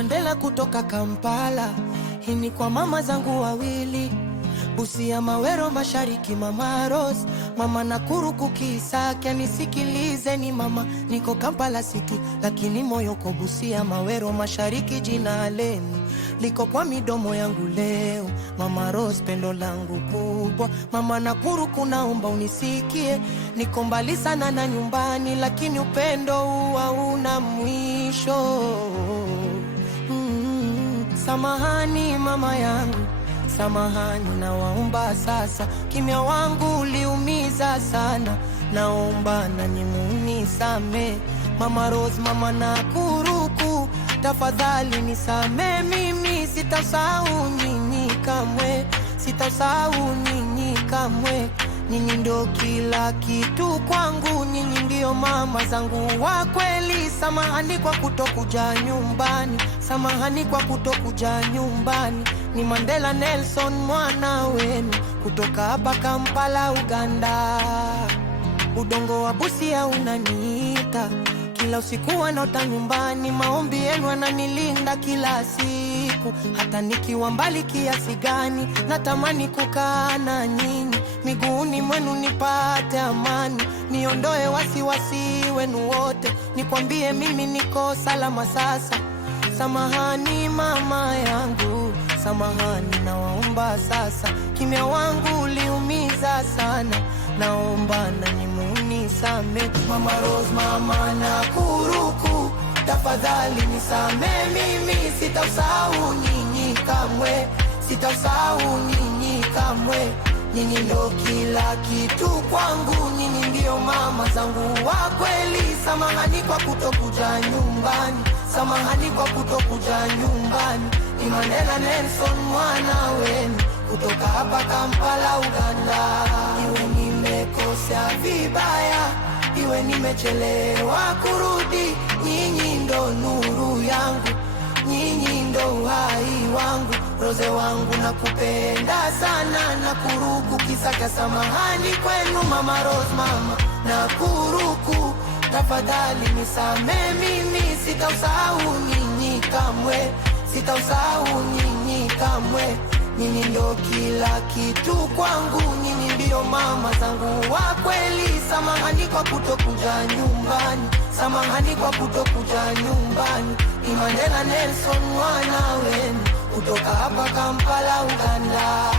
Mandela kutoka Kampala. Hii ni kwa mama zangu wawili, Busia Mawero Mashariki, Mama Rose, Mama Nakuru Kukisaka. Nisikilize ni mama, niko Kampala City lakini moyo ko Busia Mawero Mashariki. Jina lenu liko kwa midomo yangu leo. Mama Rose pendo langu kubwa, Mama Nakuru kunaomba unisikie. Niko mbali sana na nyumbani lakini upendo huwa una mwisho. Samahani mama yangu, samahani nawaomba sasa. Kimya wangu uliumiza sana, naomba nanyi munisame. Mama Rose, Mama Nakuru, tafadhali nisame. Mimi sitasahau nyinyi kamwe, sitasahau nyinyi kamwe. Nyinyi ndio kila kitu kwangu, nyinyi ndio mama zangu wa kweli. Samahani kwa kutokuja nyumbani, samahani kwa kutokuja nyumbani. Ni Mandela Nelson mwana wenu kutoka hapa Kampala, Uganda. Udongo wa Busia unaniita, kila usiku wanaota nyumbani. Maombi yenu yananilinda kila siku, hata nikiwa mbali kiasi gani. Natamani kukaa na nyinyi, miguuni mwenu nipate amani. Niondoe wasiwasi wenu wote, nikwambie mimi niko salama sasa. Samahani mama yangu, samahani nawaomba sasa. Kimya wangu uliumiza sana, naomba nanyi munisame. Mama Rose, Mama Nakuru, tafadhali nisame. Mimi sitasahau nyinyi kamwe, sitasahau nyinyi kamwe. Nyinyi ndo kila kitu kwangu, nyinyi ndio mama zangu wa kweli. Samahani kwa kutokuja nyumbani, samahani kwa kutokuja nyumbani. Ni Mandela Nelson mwana wenu kutoka hapa Kampala, Uganda. Iwe nimekosea vibaya, iwe nimechelewa kurudi, nyinyi ndo nuru yangu, nyinyi ndo uhai wangu. Rose wangu nakupenda sana, Nakuru Kukisaka. Samahani kwenu Mama Rose, Mama Nakuru, tafadhali nisame. Mimi sitasahau nyinyi kamwe, sitasahau nyinyi kamwe. Nyinyi ndo kila kitu kwangu, nyinyi ndio mama zangu wa kweli. Samahani kwa kutokuja nyumbani, samahani kwa kutokuja nyumbani. Ni Mandela Nelson mwana wenu kutoka hapa Kampala, Uganda.